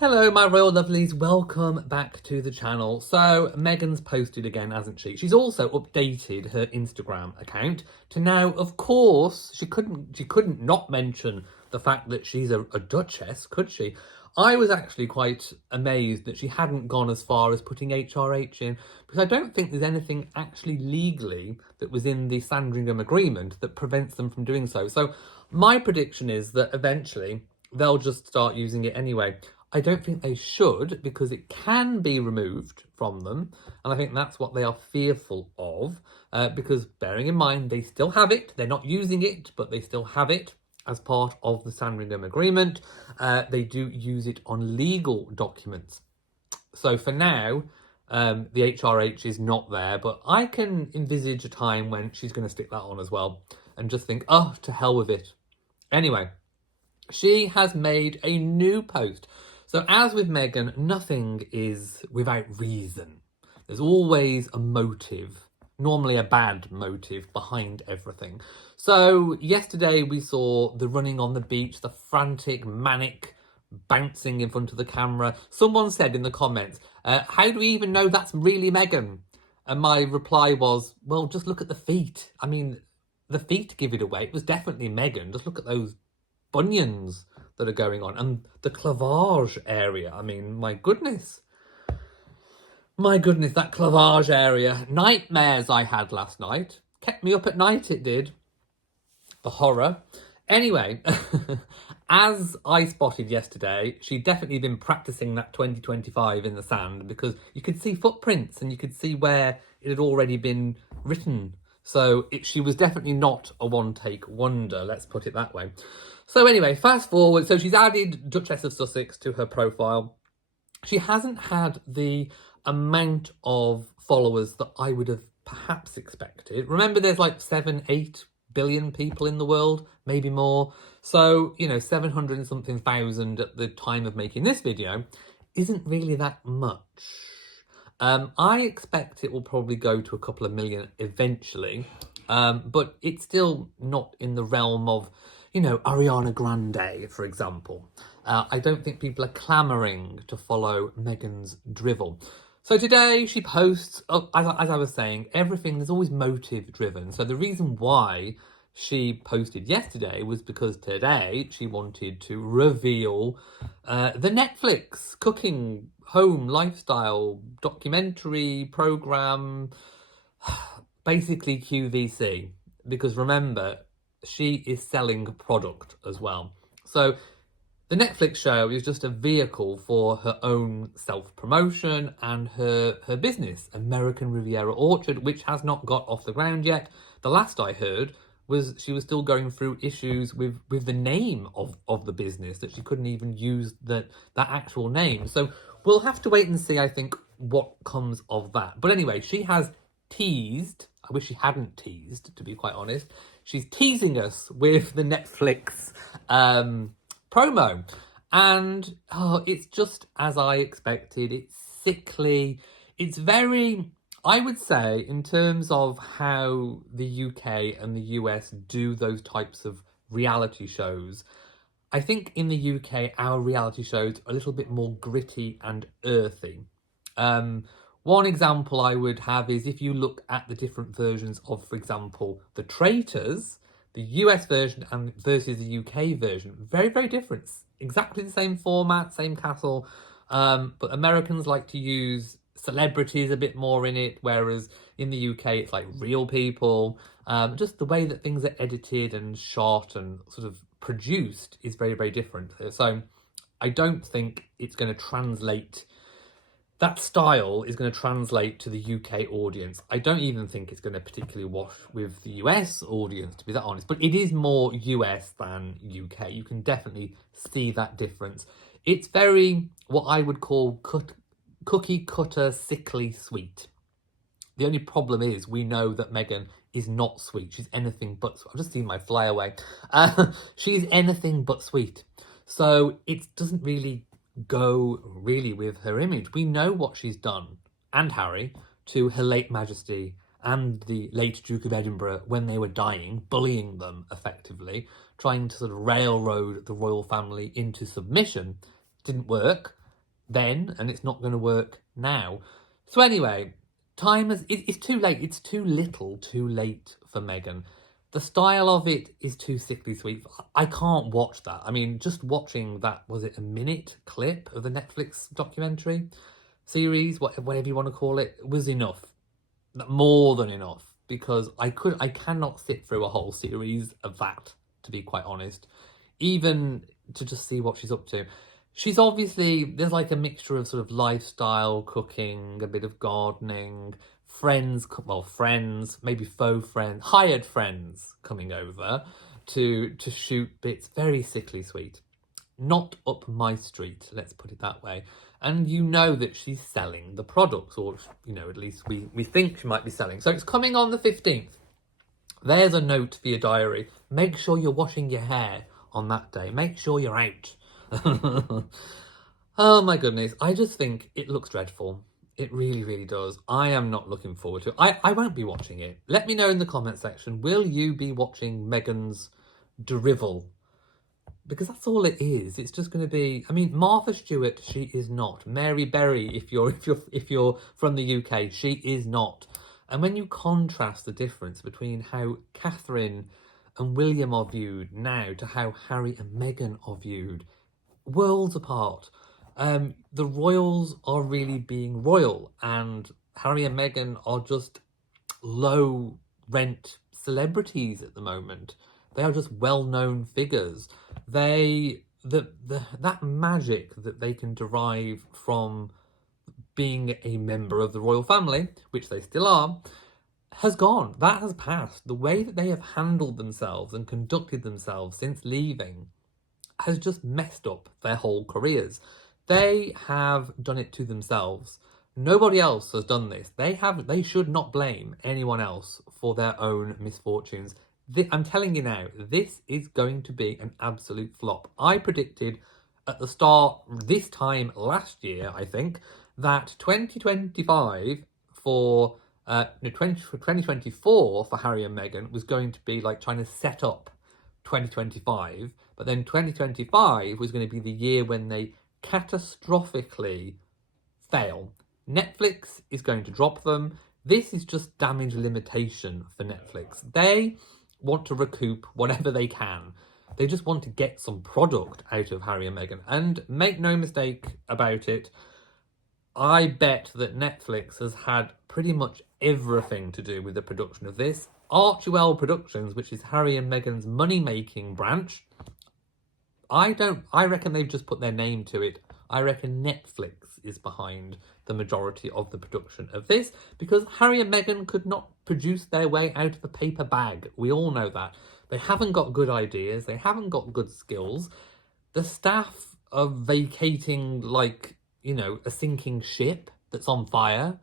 Hello, my royal lovelies. Welcome back to the channel. So, Meghan's posted again, hasn't she? She's also updated her Instagram account to now, of course, she couldn't not mention the fact that she's a duchess, could she? I was actually quite amazed that she hadn't gone as far as putting HRH in, because I don't think there's anything actually legally that was in the Sandringham agreement that prevents them from doing so. So, my prediction is that eventually they'll just start using it anyway. I don't think they should, because it can be removed from them, and I think that's what they are fearful of, because bearing in mind they still have it, they're not using it, but they still have it as part of the Sandringham agreement. They do use it on legal documents. So for now, the HRH is not there, but I can envisage a time when she's going to stick that on as well, and just think, oh, to hell with it. Anyway, she has made a new post. So as with Meghan, nothing is without reason. There's always a motive, normally a bad motive, behind everything. So yesterday we saw the running on the beach, the frantic, manic bouncing in front of the camera. Someone said in the comments, how do we even know that's really Meghan? And my reply was, well, just look at the feet. I mean, the feet give it away. It was definitely Meghan. Just look at those bunions that are going on, and the clavage area. I mean, my goodness, that clavage area. Nightmares I had last night. Kept me up at night, it did. The horror. Anyway, as I spotted yesterday, she'd definitely been practicing that 2025 in the sand, because you could see footprints and you could see where it had already been written. So she was definitely not a one-take wonder, let's put it that way. So anyway, fast forward. So she's added Duchess of Sussex to her profile. She hasn't had the amount of followers that I would have perhaps expected. Remember, there's like 7-8 billion people in the world, maybe more. So, 700 and something thousand at the time of making this video isn't really that much. I expect it will probably go to a couple of million eventually, but it's still not in the realm of, Ariana Grande, for example. I don't think people are clamouring to follow Meghan's drivel. So today she posts, as I was saying, everything, there's always motive driven. So the reason why she posted yesterday was because today she wanted to reveal the Netflix cooking, home, lifestyle, documentary program, basically QVC. Because remember, she is selling product as well. So the Netflix show is just a vehicle for her own self-promotion and her business, American Riviera Orchard, which has not got off the ground yet. The last I heard was she was still going through issues with the name of the business, that she couldn't even use that actual name. So we'll have to wait and see, I think, what comes of that. But anyway, she has teased, I wish she hadn't teased, to be quite honest. She's teasing us with the Netflix promo, and it's just as I expected. It's sickly. It's very, I would say, in terms of how the UK and the US do those types of reality shows, I think in the UK our reality shows are a little bit more gritty and earthy. One example I would have is if you look at the different versions of, for example, The Traitors, the US version and versus the UK version, very, very different. Exactly the same format, same castle, but Americans like to use celebrities a bit more in it, whereas in the UK it's like real people. Just the way that things are edited and shot and sort of produced is very, very different. So I don't think it's going to translate, that style is going to translate to the UK audience. I don't even think it's going to particularly wash with the US audience, to be that honest, but it is more US than UK. You can definitely see that difference. It's very, what I would call cookie cutter, sickly sweet. The only problem is we know that Meghan is not sweet. She's anything but, I've just seen my fly away. She's anything but sweet. So it doesn't really go really with her image. We know what she's done, and Harry, to her late Majesty and the late Duke of Edinburgh when they were dying, bullying them effectively, trying to sort of railroad the royal family into submission. Didn't work. then, and it's not going to work now. So anyway, it's too late. It's too little, too late for Meghan. The style of it is too sickly sweet. I can't watch that. I mean, just watching that, was it a minute clip of the Netflix documentary series, whatever you want to call it, was enough. More than enough. Because I cannot sit through a whole series of that, to be quite honest. Even to just see what she's up to. She's obviously, there's like a mixture of sort of lifestyle, cooking, a bit of gardening, friends, maybe faux friends, hired friends coming over to shoot bits. Very sickly sweet. Not up my street, let's put it that way. And you know that she's selling the products, or, at least we think she might be selling. So it's coming on the 15th. There's a note for your diary. Make sure you're washing your hair on that day. Make sure you're out. Oh my goodness. I just think it looks dreadful. It really, really does. I am not looking forward to it. I won't be watching it. Let me know in the comment section. Will you be watching Meghan's drivel? Because that's all it is. It's just going to be. I mean, Martha Stewart, she is not. Mary Berry, if you're from the UK, she is not. And when you contrast the difference between how Catherine and William are viewed now to how Harry and Meghan are viewed, worlds apart. The royals are really being royal, and Harry and Meghan are just low rent celebrities at the moment. They are just well-known figures. That magic that they can derive from being a member of the royal family, which they still are, has gone. That has passed. The way that they have handled themselves and conducted themselves since leaving has just messed up their whole careers. They have done it to themselves. Nobody else has done this. They should not blame anyone else for their own misfortunes. I'm telling you now, this is going to be an absolute flop. I predicted at the start, this time last year, I think, that 2025 for 2024 for Harry and Meghan was going to be like trying to set up 2025, but then 2025 was going to be the year when they catastrophically fail. Netflix is going to drop them. This is just damage limitation for Netflix. They want to recoup whatever they can. They just want to get some product out of Harry and Meghan. And make no mistake about it, I bet that Netflix has had pretty much everything to do with the production of this. Archewell Productions, which is Harry and Meghan's money-making branch, I reckon they've just put their name to it. I reckon Netflix is behind the majority of the production of this, because Harry and Meghan could not produce their way out of a paper bag. We all know that. They haven't got good ideas. They haven't got good skills. The staff are vacating like, a sinking ship that's on fire.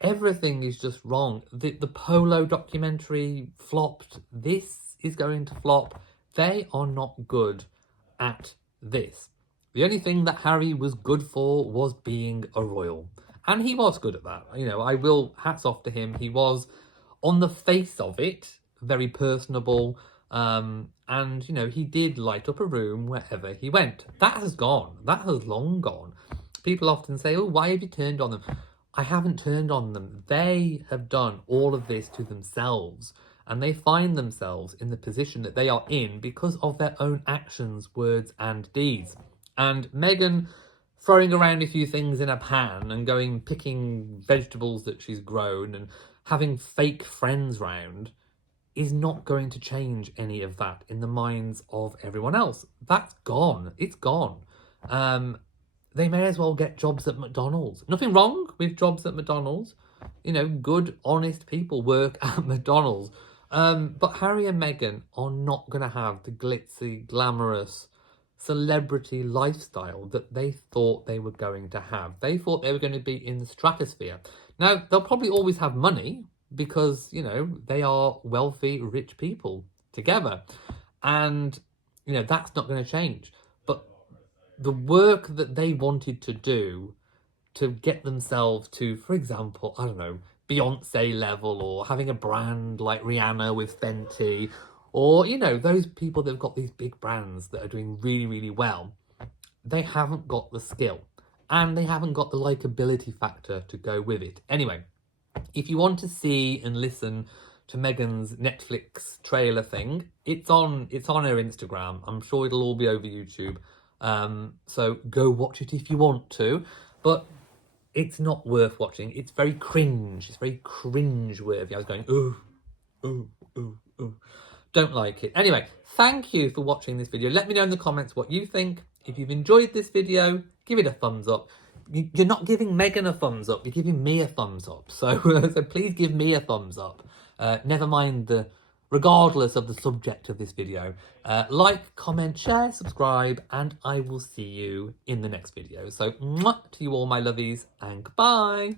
Everything is just wrong. The Polo documentary flopped. This is going to flop. They are not good at this. The only thing that Harry was good for was being a royal. And he was good at that. Hats off to him. He was, on the face of it, very personable. And, he did light up a room wherever he went. That has gone. That has long gone. People often say, oh, why have you turned on them? I haven't turned on them. They have done all of this to themselves. And they find themselves in the position that they are in because of their own actions, words and deeds. And Meghan throwing around a few things in a pan and picking vegetables that she's grown and having fake friends round is not going to change any of that in the minds of everyone else. That's gone. It's gone. They may as well get jobs at McDonald's. Nothing wrong with jobs at McDonald's. Good, honest people work at McDonald's. But Harry and Meghan are not going to have the glitzy, glamorous celebrity lifestyle that they thought they were going to have. They thought they were going to be in the stratosphere. Now, they'll probably always have money because, they are wealthy, rich people together. And, that's not going to change. But the work that they wanted to do to get themselves to, for example, I don't know, Beyonce level, or having a brand like Rihanna with Fenty, or, those people that have got these big brands that are doing really, really well. they haven't got the skill and they haven't got the likability factor to go with it. Anyway, if you want to see and listen to Meghan's Netflix trailer thing, it's on her Instagram. I'm sure it'll all be over YouTube. So go watch it if you want to. But it's not worth watching. It's very cringe. It's very cringe-worthy. I was going, ooh, ooh, ooh, ooh. Don't like it. Anyway, thank you for watching this video. Let me know in the comments what you think. If you've enjoyed this video, give it a thumbs up. You're not giving Meghan a thumbs up. You're giving me a thumbs up. So, so please give me a thumbs up. Never mind regardless of the subject of this video. Like, comment, share, subscribe, and I will see you in the next video. So, mwah to you all, my lovies, and goodbye.